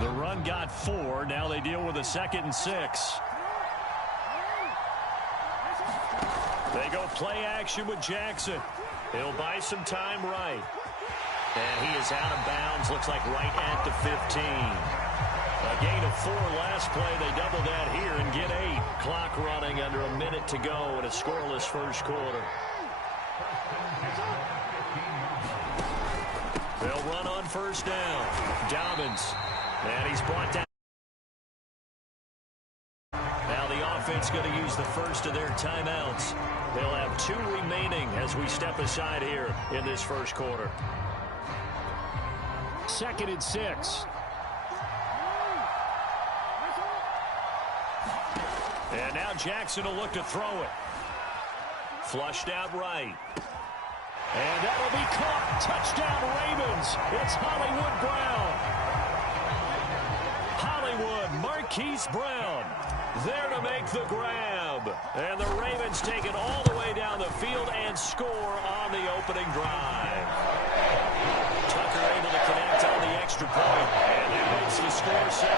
The run got 4. Now they deal with a 2nd and 6. They go play action with Jackson. He'll buy some time right. And he is out of bounds. Looks like right at the 15. A gain of 4 last play. They double that here and get 8. Clock running under a minute to go in a scoreless first quarter. They'll run on first down. Dobbins. And he's brought down. Now the offense going to use the first of their timeouts. They'll have 2 remaining as we step aside here in this first quarter. 2nd and 6. And now Jackson will look to throw it. Flushed out right. And that'll be caught. Touchdown Ravens. It's Hollywood Brown. Hollywood, Marquise Brown, there to make the grab. And the Ravens take it all the way down the field and score on the opening drive. Tucker able to connect on the extra point. And that makes the score 7-0.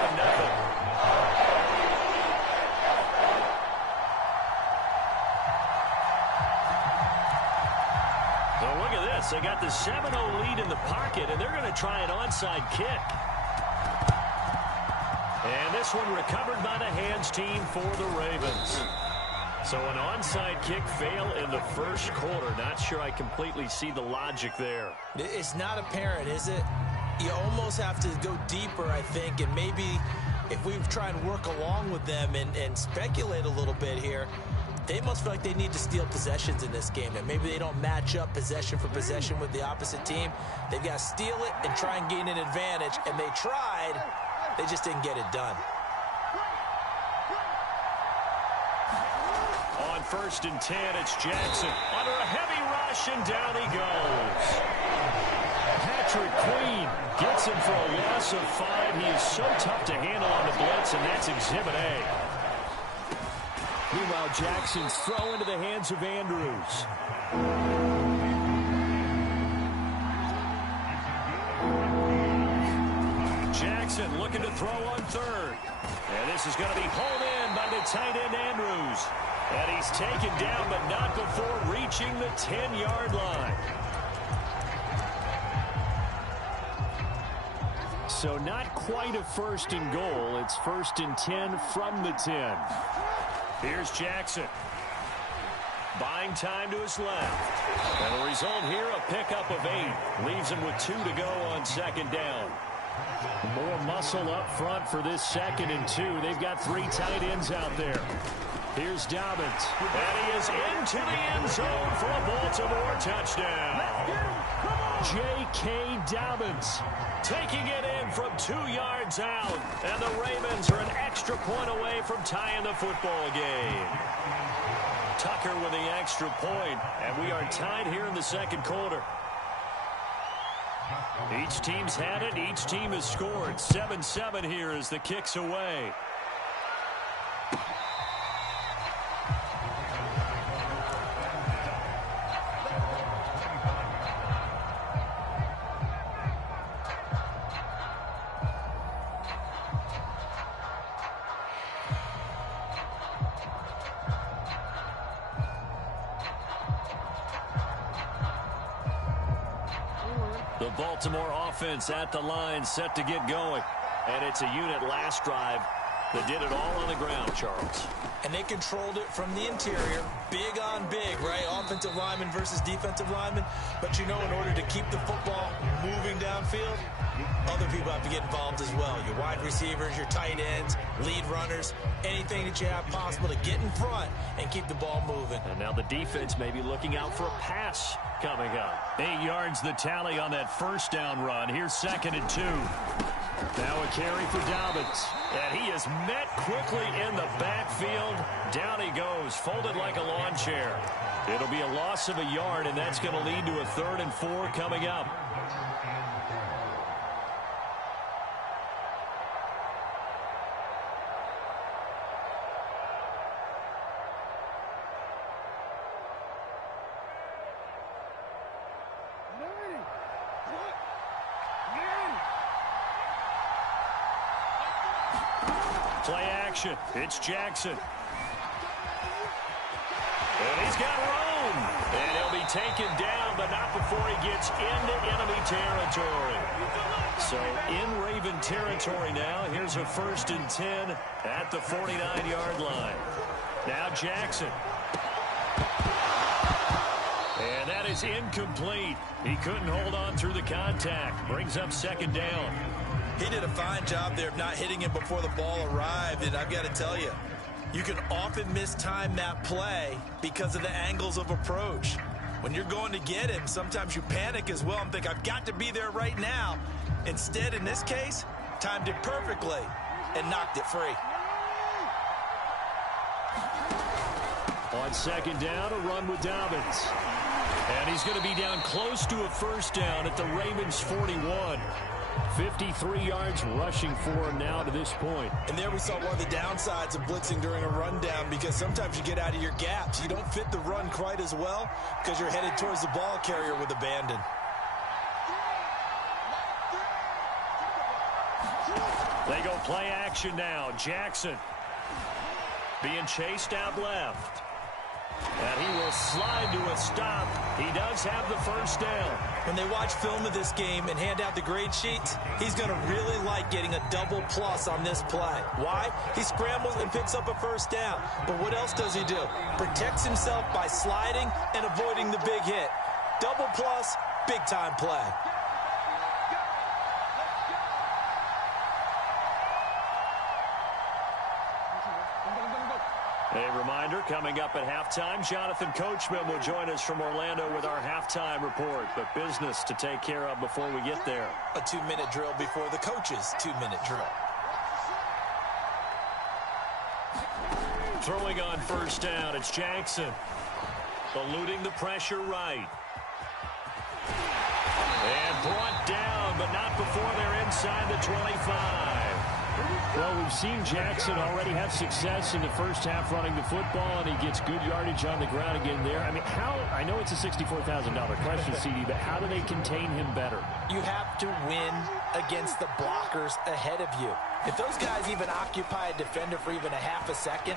Well, look at this. They got the 7-0 lead in the pocket, and they're going to try an onside kick. And this one recovered by the hands team for the Ravens. So an onside kick fail in the first quarter. Not sure I completely see the logic there. It's not apparent, is it? You almost have to go deeper, I think, and maybe if we try and work along with them and speculate a little bit here, they must feel like they need to steal possessions in this game, and maybe they don't match up possession for possession with the opposite team. They've got to steal it and try and gain an advantage, and they tried. They just didn't get it done. On 1st and 10, it's Jackson under a heavy rush, and down he goes. Patrick Queen gets him for a loss of 5. He is so tough to handle on the blitz, and that's Exhibit A. Meanwhile, Jackson's throw into the hands of Andrews. Jackson looking to throw on 3rd. And this is going to be hauled in by the tight end Andrews. And he's taken down, but not before reaching the 10-yard line. So not quite a 1st and goal. It's 1st and 10 from the 10. Here's Jackson. Buying time to his left. And the result here, a pickup of 8. Leaves him with 2 to go on 2nd down. More muscle up front for this 2nd and 2. They've got 3 tight ends out there. Here's Dobbins. And he is into the end zone for a Baltimore touchdown. J.K. Dobbins taking it in from 2 yards out. And the Ravens are an extra point away from tying the football game. Tucker with the extra point, and we are tied here in the 2nd quarter. Each team's had it. Each team has scored. 7-7 here as the kick's away. The Baltimore offense at the line, set to get going. And it's a unit last drive that did it all on the ground, Charles. And they controlled it from the interior. Big on big, right? Offensive lineman versus defensive lineman. But you know, in order to keep the football moving downfield, other people have to get involved as well. Your wide receivers, your tight ends, lead runners, anything that you have possible to get in front and keep the ball moving. And now the defense may be looking out for a pass coming up. 8 yards the tally on that 1st down run. Here's 2nd and 2. Now a carry for Dobbins. And he is met quickly in the backfield. Down he goes, folded like a lawn chair. It'll be a loss of a yard, and that's going to lead to a 3rd and 4 coming up. Play action. It's Jackson. And he's got room. And he'll be taken down, but not before he gets into enemy territory. So in Raven territory now. Here's a 1st and 10 at the 49-yard line. Now Jackson. And that is incomplete. He couldn't hold on through the contact. Brings up 2nd down. He did a fine job there of not hitting him before the ball arrived, and I've got to tell you, you can often mistime that play because of the angles of approach. When you're going to get him, sometimes you panic as well and think, I've got to be there right now. Instead, in this case, timed it perfectly and knocked it free. On 2nd down, a run with Dobbins. And he's going to be down close to a 1st down at the Ravens 41. 53 yards rushing for him now to this point. And there we saw one of the downsides of blitzing during a rundown, because sometimes you get out of your gaps. You don't fit the run quite as well because you're headed towards the ball carrier with abandon. They go play action now. Jackson being chased out left. And he will slide to a stop. He does have the 1st down. When they watch film of this game and hand out the grade sheets, he's going to really like getting a double plus on this play. Why? He scrambles and picks up a 1st down. But what else does he do? Protects himself by sliding and avoiding the big hit. Double plus, big time play. A reminder, coming up at halftime, Jonathan Coachman will join us from Orlando with our halftime report. But business to take care of before we get there. A 2-minute drill before the coach's 2-minute drill. Throwing on 1st down, it's Jackson. Eluding the pressure right. And brought down, but not before they're inside the 25. Well, we've seen Jackson already have success in the 1st half running the football, and he gets good yardage on the ground again there. I mean, I know it's a $64,000 question, CD, but how do they contain him better? You have to win against the blockers ahead of you. If those guys even occupy a defender for even a half a second,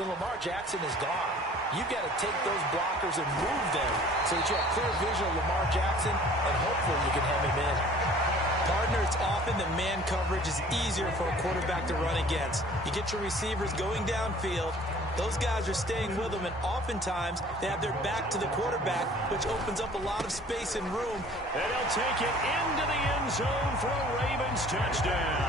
then Lamar Jackson is gone. You've got to take those blockers and move them so that you have clear vision of Lamar Jackson, and hopefully you can hem him in. Partner, it's often that man coverage is easier for a quarterback to run against. You get your receivers going downfield. Those guys are staying with them, and oftentimes they have their back to the quarterback, which opens up a lot of space and room. And he'll take it into the end zone for a Ravens touchdown.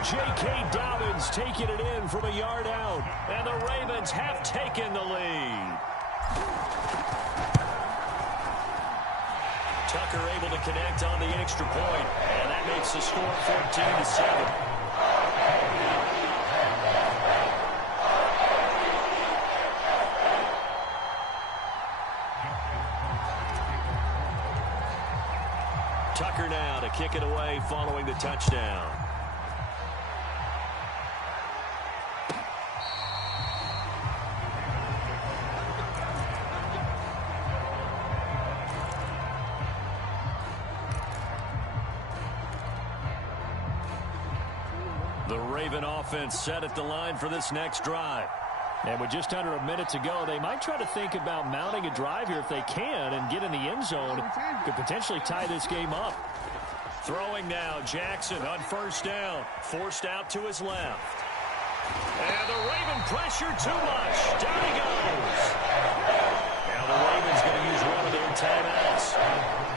J.K. Dobbins taking it in from a yard out, and the Ravens have taken the lead. Tucker able to connect on the extra point, and that makes the score 14-7. Tucker now to kick it away following the touchdown. The Raven offense set at the line for this next drive. And with just under a minute to go, they might try to think about mounting a drive here if they can and get in the end zone. Could potentially tie this game up. Throwing now, Jackson on 1st down. Forced out to his left. And the Raven pressure too much. Down he goes. Now the Ravens going to use one of their timeouts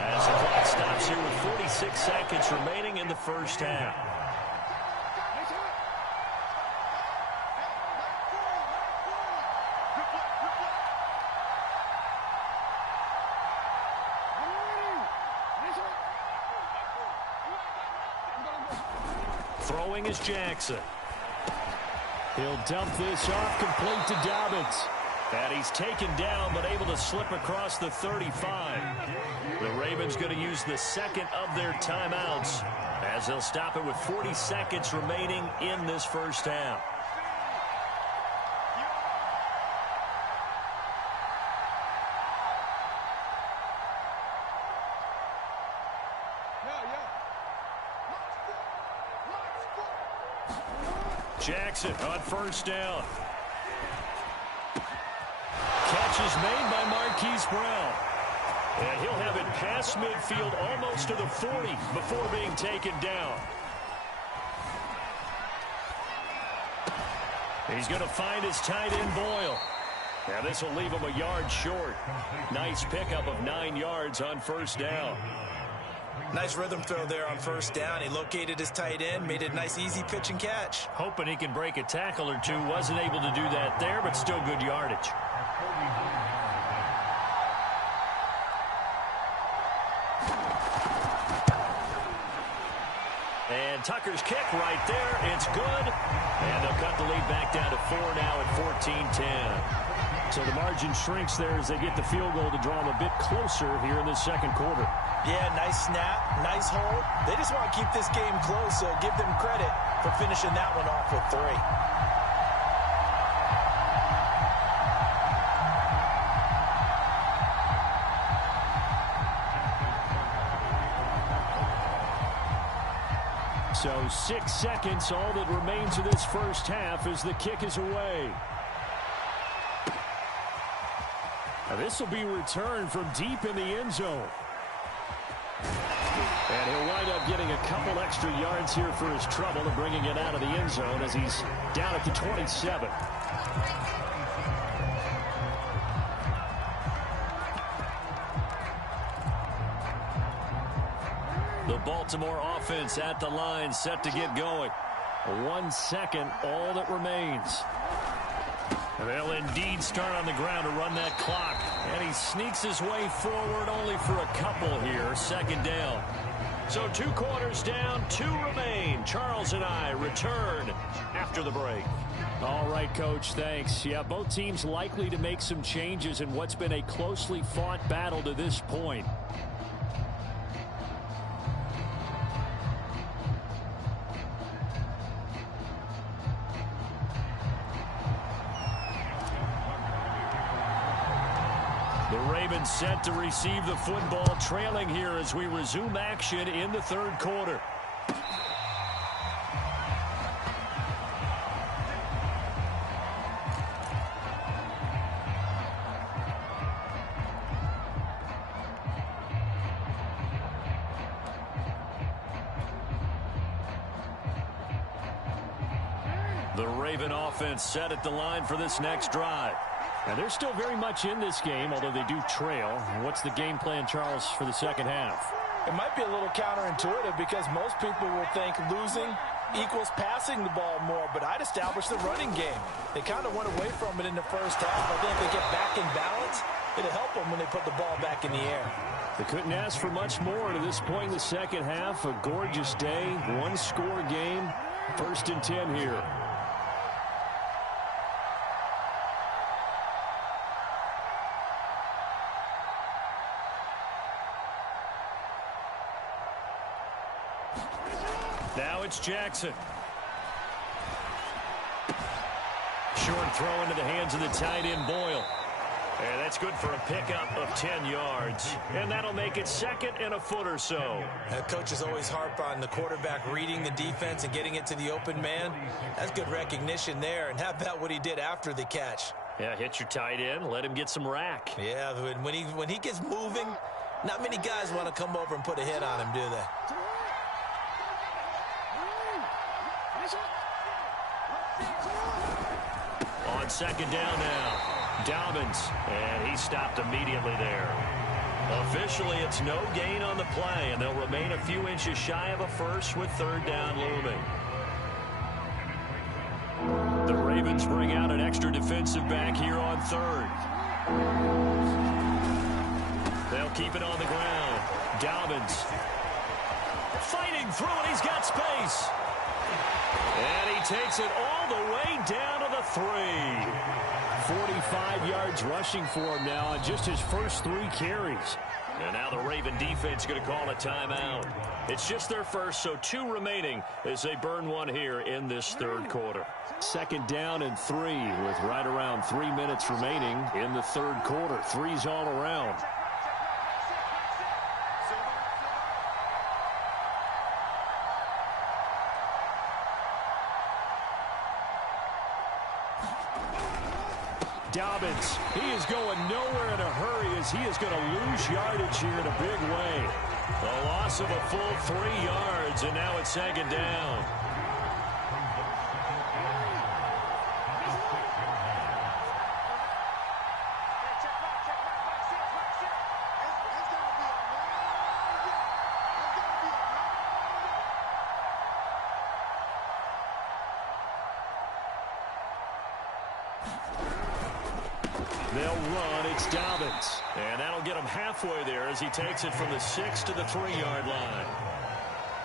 as the clock stops here with 46 seconds remaining in the 1st half. Throwing is Jackson. He'll dump this off, complete to Dobbins. And he's taken down, but able to slip across the 35. The Ravens going to use the 2nd of their timeouts as they'll stop it with 40 seconds remaining in this 1st half. Jackson on first down. Catch is made by Marquise Brown. And he'll have it past midfield almost to the 40 before being taken down. He's going to find his tight end Boyle. Now this will leave him a yard short. Nice pickup of 9 yards on first down. Nice rhythm throw there on first down. He located his tight end, made it a nice easy pitch and catch. Hoping he can break a tackle or two. Wasn't able to do that there, but still good yardage. And Tucker's kick right there. It's good. And they'll cut the lead back down to 4 now at 14-10. So the margin shrinks there as they get the field goal to draw them a bit closer here in the second quarter. Yeah, nice snap, nice hold. They just want to keep this game close, so give them credit for finishing that one off with 3. So 6 seconds, all that remains of this first half as the kick is away. Now this will be returned from deep in the end zone. And he'll wind up getting a couple extra yards here for his trouble and bringing it out of the end zone as he's down at the 27. The Baltimore offense at the line, set to get going. 1 second, all that remains. And they'll indeed start on the ground to run that clock. And he sneaks his way forward only for a couple here. Second down. So 2 quarters down, 2 remain. Charles and I return after the break. All right, Coach, thanks. Yeah, both teams likely to make some changes in what's been a closely fought battle to this point. The Ravens set to receive the football, trailing here as we resume action in the third quarter. The Raven offense set at the line for this next drive. And they're still very much in this game, although they do trail. What's the game plan, Charles, for the second half? It might be a little counterintuitive because most people will think losing equals passing the ball more, but I'd establish the running game. They kind of went away from it in the first half. I think if they get back in balance, it'll help them when they put the ball back in the air. They couldn't ask for much more to this point in the second half. A gorgeous day, 1-score game, 1st and 10 here. Now it's Jackson. Short throw into the hands of the tight end Boyle. And that's good for a pickup of 10 yards. And that'll make it 2nd and a foot or so. Coaches always harp on the quarterback reading the defense and getting it to the open man. That's good recognition there. And how about what he did after the catch? Yeah, hit your tight end, let him get some rack. Yeah, when he gets moving, not many guys want to come over and put a hit on him, do they? On second down now, Dobbins, and he stopped immediately there. Officially, it's no gain on the play, and they'll remain a few inches shy of a first with 3rd down looming. The Ravens bring out an extra defensive back here on 3rd. They'll keep it on the ground. Dobbins fighting through it. He's got space. And he takes it all the way down to the 3. 45 yards rushing for him now on just his first 3 carries. And now the Raven defense is going to call a timeout. It's just their first, so 2 remaining as they burn one here in this 3rd quarter. 2nd down and 3 with right around 3 minutes remaining in the 3rd quarter. 3's all around. Dobbins. He is going nowhere in a hurry as he is going to lose yardage here in a big way. A loss of a full 3 yards, and now it's 2nd down. They'll run. It's Dobbins. And that'll get him halfway there as he takes it from the 6 to the 3-yard line.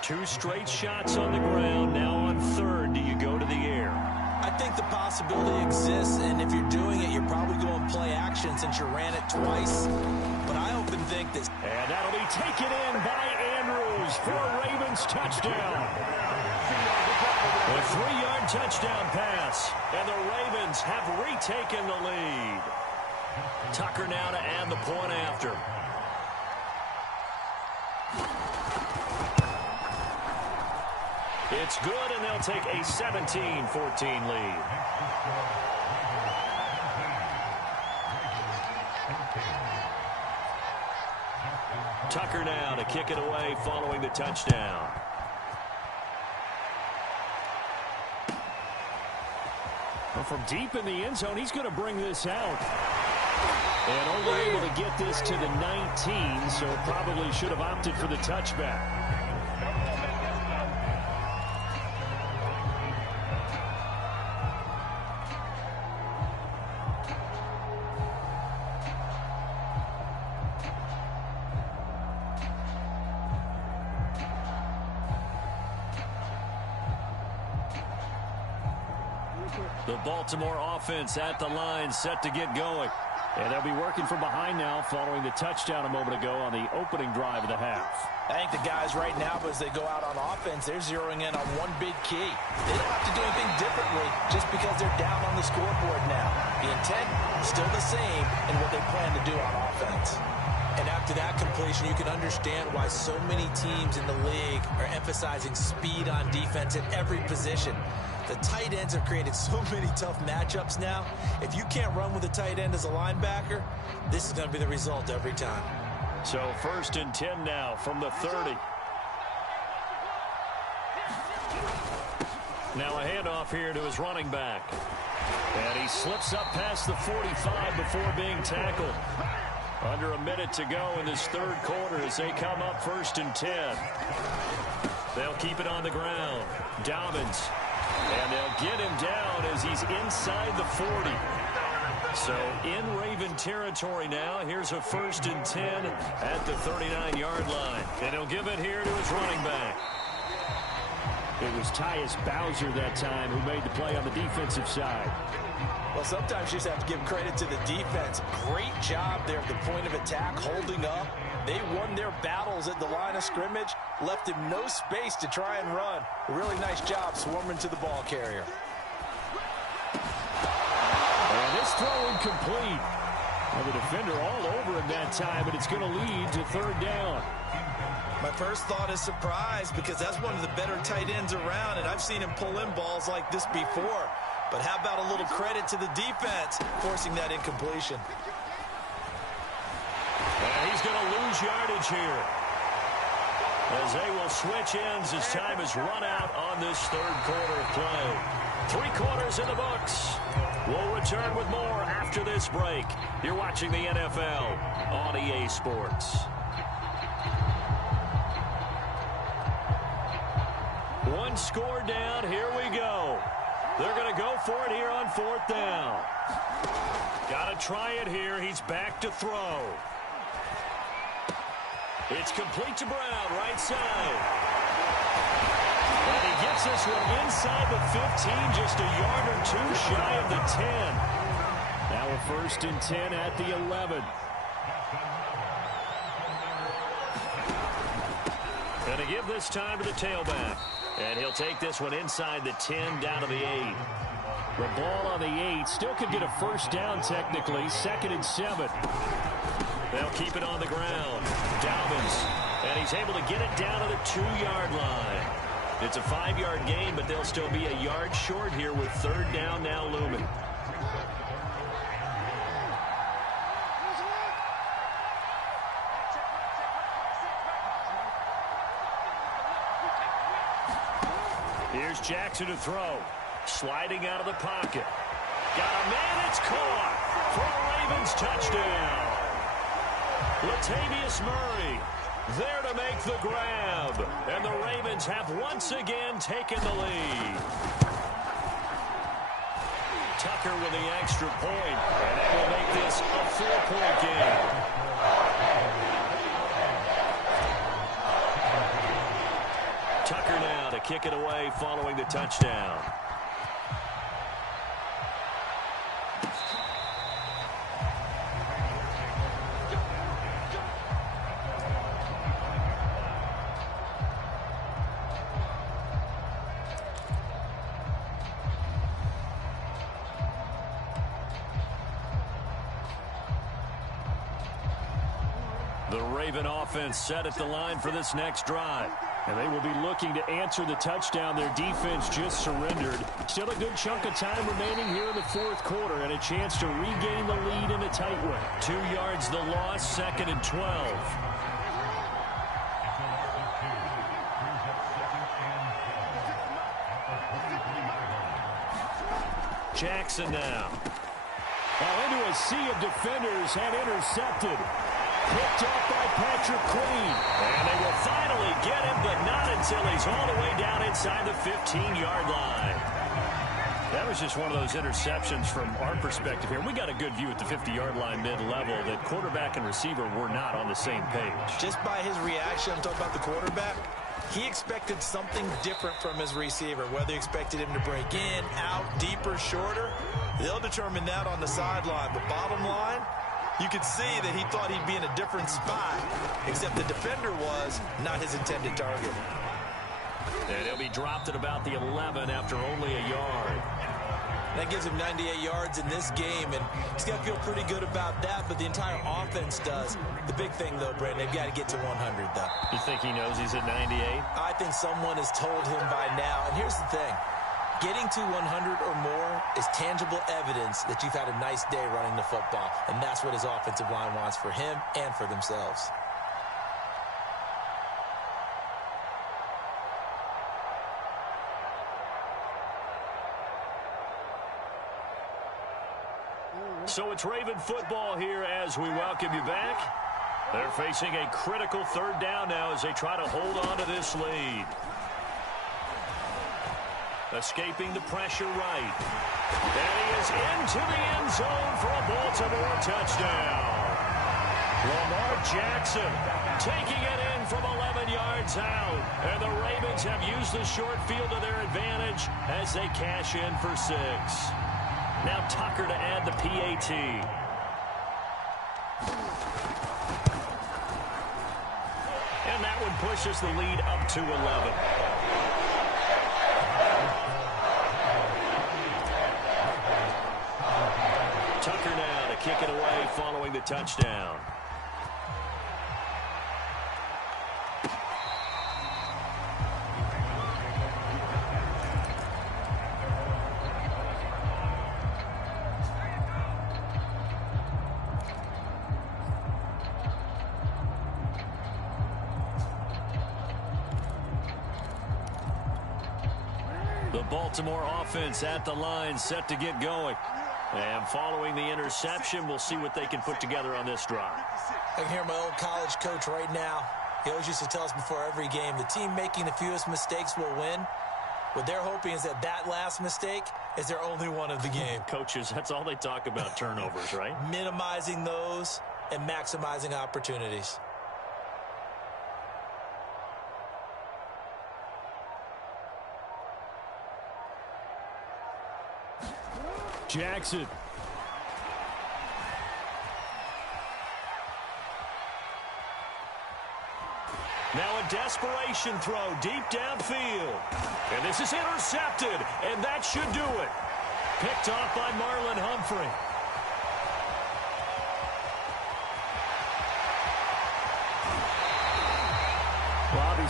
2 straight shots on the ground. Now on 3rd, do you go to the air? I think the possibility exists, and if you're doing it, you're probably going play action since you ran it twice. But I often think this. And that'll be taken in by Andrews for a Ravens touchdown. A 3-yard touchdown pass, and the Ravens have retaken the lead. Tucker now to add the point after. It's good, and they'll take a 17-14 lead. Tucker now to kick it away following the touchdown. Well, from deep in the end zone, he's going to bring this out. And only able to get this to the 19, so probably should have opted for the touchback. The Baltimore offense at the line, set to get going. And they'll be working from behind now following the touchdown a moment ago on the opening drive of the half. I think the guys right now, as they go out on offense, they're zeroing in on one big key. They don't have to do anything differently just because they're down on the scoreboard now. The intent is still the same in what they plan to do on offense. And after that completion, you can understand why so many teams in the league are emphasizing speed on defense at every position. The tight ends have created so many tough matchups now. If you can't run with a tight end as a linebacker, this is going to be the result every time. So 1st and 10 now from the 30. Now a handoff here to his running back. And he slips up past the 45 before being tackled. Under a minute to go in this 3rd quarter as they come up 1st and 10. They'll keep it on the ground. Dobbins. And they'll get him down as he's inside the 40. So in Raven territory now. Here's a 1st and 10 at the 39-yard line. And he'll give it here to his running back. It was Tyus Bowser that time who made the play on the defensive side. Well, sometimes you just have to give credit to the defense. Great job there at the point of attack, holding up. They won their battles at the line of scrimmage, left him no space to try and run. A really nice job swarming to the ball carrier. And this throw incomplete. Well, the defender all over him that time, but it's going to lead to 3rd down. My first thought is surprise because that's one of the better tight ends around, and I've seen him pull in balls like this before. But how about a little credit to the defense forcing that incompletion? And he's going to lose yardage here as they will switch ends as time has run out on this 3rd quarter of play. 3 quarters in the books. We'll return with more after this break. You're watching the NFL on EA Sports. One score down. Here we go. They're going to go for it here on 4th down. Got to try it here. He's back to throw. It's complete to Brown, right side. And he gets this one inside the 15, just a yard or 2 shy of the 10. Now a 1st and 10 at the 11. Going to give this time to the tailback. And he'll take this one inside the 10 down to the 8. The ball on the 8 still could get a 1st down technically. 2nd and 7. They'll keep it on the ground. Dobbins. And he's able to get it down to the 2-yard line. It's a 5-yard gain, but they'll still be a yard short here with 3rd down now looming. Here's Jackson to throw. Sliding out of the pocket. Got a man, it's caught for a Ravens touchdown. Latavius Murray there to make the grab. And the Ravens have once again taken the lead. Tucker with the extra point. And that will make this a 4-point game. Tucker now to kick it away following the touchdown. The Raven offense set at the line for this next drive. And they will be looking to answer the touchdown their defense just surrendered. Still a good chunk of time remaining here in the fourth quarter and a chance to regain the lead in a tight one. 2 yards the loss, 2nd and 12. Jackson now. Into a sea of defenders and intercepted. Picked up by Patrick Queen. And they will finally get him, but not until he's all the way down inside the 15-yard line. That was just one of those interceptions from our perspective here. We got a good view at the 50-yard line mid-level that quarterback and receiver were not on the same page. Just by his reaction, I'm talking about the quarterback, he expected something different from his receiver, whether he expected him to break in, out, deeper, shorter. They'll determine that on the sideline. But bottom line, you could see that he thought he'd be in a different spot, except the defender was not his intended target. And he'll be dropped at about the 11 after only a yard. That gives him 98 yards in this game, and he's got to feel pretty good about that, but the entire offense does. The big thing, though, Brandon, they've got to get to 100, though. You think he knows he's at 98? I think someone has told him by now, and here's the thing. Getting to 100 or more is tangible evidence that you've had a nice day running the football, and that's what his offensive line wants for him and for themselves. So it's Raven football here as we welcome you back. They're facing a critical 3rd down now as they try to hold on to this lead. Escaping the pressure right. And he is into the end zone for a Baltimore touchdown. Lamar Jackson taking it in from 11 yards out. And the Ravens have used the short field to their advantage as they cash in for 6. Now Tucker to add the PAT. And that one pushes the lead up to 11. Tucker now to kick it away following the touchdown. The Baltimore offense at the line, set to get going. And following the interception, we'll see what they can put together on this drive. I can hear my old college coach right now. He always used to tell us before every game, the team making the fewest mistakes will win. What they're hoping is that that last mistake is their only one of the game. Coaches, that's all they talk about, turnovers, right? Minimizing those and maximizing opportunities. Jackson. Now a desperation throw deep downfield. And this is intercepted, and that should do it. Picked off by Marlon Humphrey.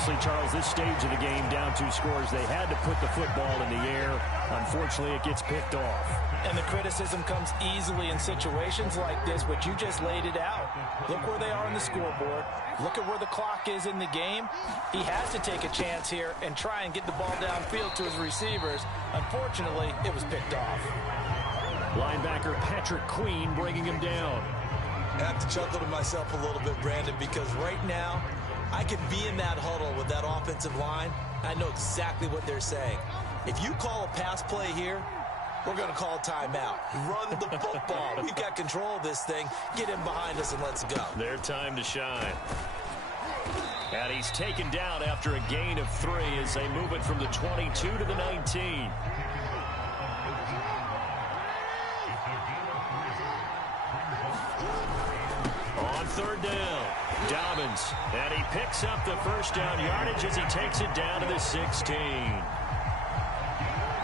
Obviously, Charles, this stage of the game, down 2 scores, they had to put the football in the air. Unfortunately, it gets picked off. And the criticism comes easily in situations like this, but you just laid it out. Look where they are on the scoreboard. Look at where the clock is in the game. He has to take a chance here and try and get the ball downfield to his receivers. Unfortunately, it was picked off. Linebacker Patrick Queen bringing him down. I have to chuckle to myself a little bit, Brandon, because right now, I could be in that huddle with that offensive line. I know exactly what they're saying. If you call a pass play here, we're going to call a timeout. Run the football. We've got control of this thing. Get him behind us and let's go. Their time to shine. And he's taken down after a gain of 3 as they move it from the 22 to the 19. On 3rd down, Dobbins. And he picks up the first down yardage as he takes it down to the 16.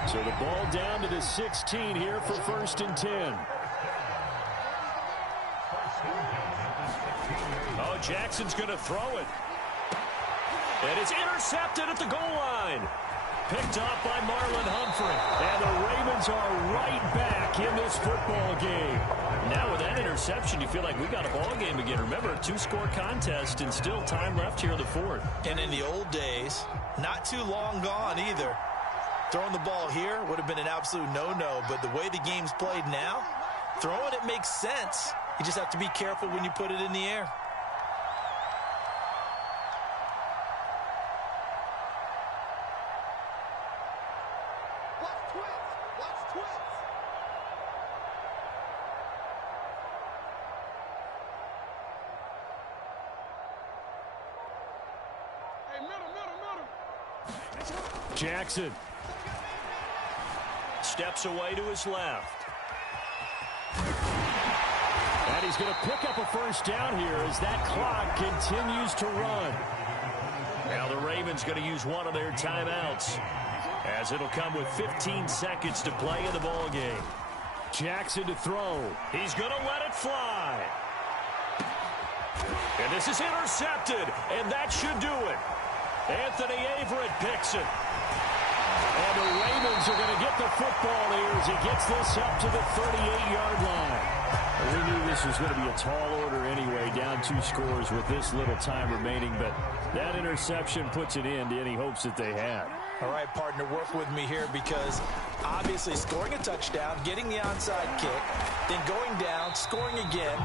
So the ball down to the 16 here for 1st and 10. Oh, Jackson's going to throw it. And it's intercepted at the goal line. Picked off by Marlon Humphrey. And the Ravens are right back in this football game. Now with that interception, you feel like we got a ball game again. Remember, a 2-score contest and still time left here in the 4th. And in the old days, not too long gone either. Throwing the ball here would have been an absolute no-no, but the way the game's played now, throwing it makes sense. You just have to be careful when you put it in the air. Jackson steps away to his left. And he's going to pick up a first down here as that clock continues to run. Now the Ravens going to use one of their timeouts as it'll come with 15 seconds to play in the ball game. Jackson to throw. He's going to let it fly. And this is intercepted, and that should do it. Anthony Averett picks it. And the Ravens are going to get the football here as he gets this up to the 38-yard line. We knew this was going to be a tall order anyway, down 2 scores with this little time remaining, but that interception puts an end to any hopes that they had. All right, partner, work with me here because obviously scoring a touchdown, getting the onside kick, then going down, scoring again.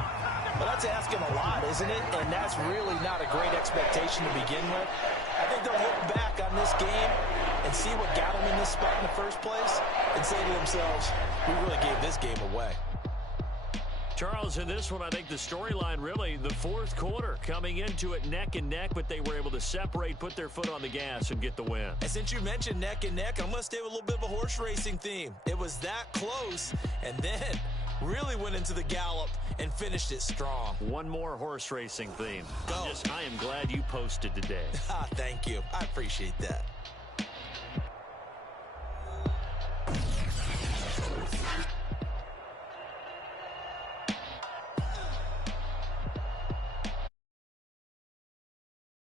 Well, that's asking a lot, isn't it? And that's really not a great expectation to begin with. I think they'll look back on this game and see what got them in this spot in the first place and say to themselves, we really gave this game away. Charles, in this one, I think the storyline really, the 4th quarter, coming into it neck and neck, but they were able to separate, put their foot on the gas, and get the win. And since you mentioned neck and neck, I'm going to stay with a little bit of a horse racing theme. It was that close, and then really went into the gallop and finished it strong. One more horse racing theme. I am glad you posted today. Thank you. I appreciate that.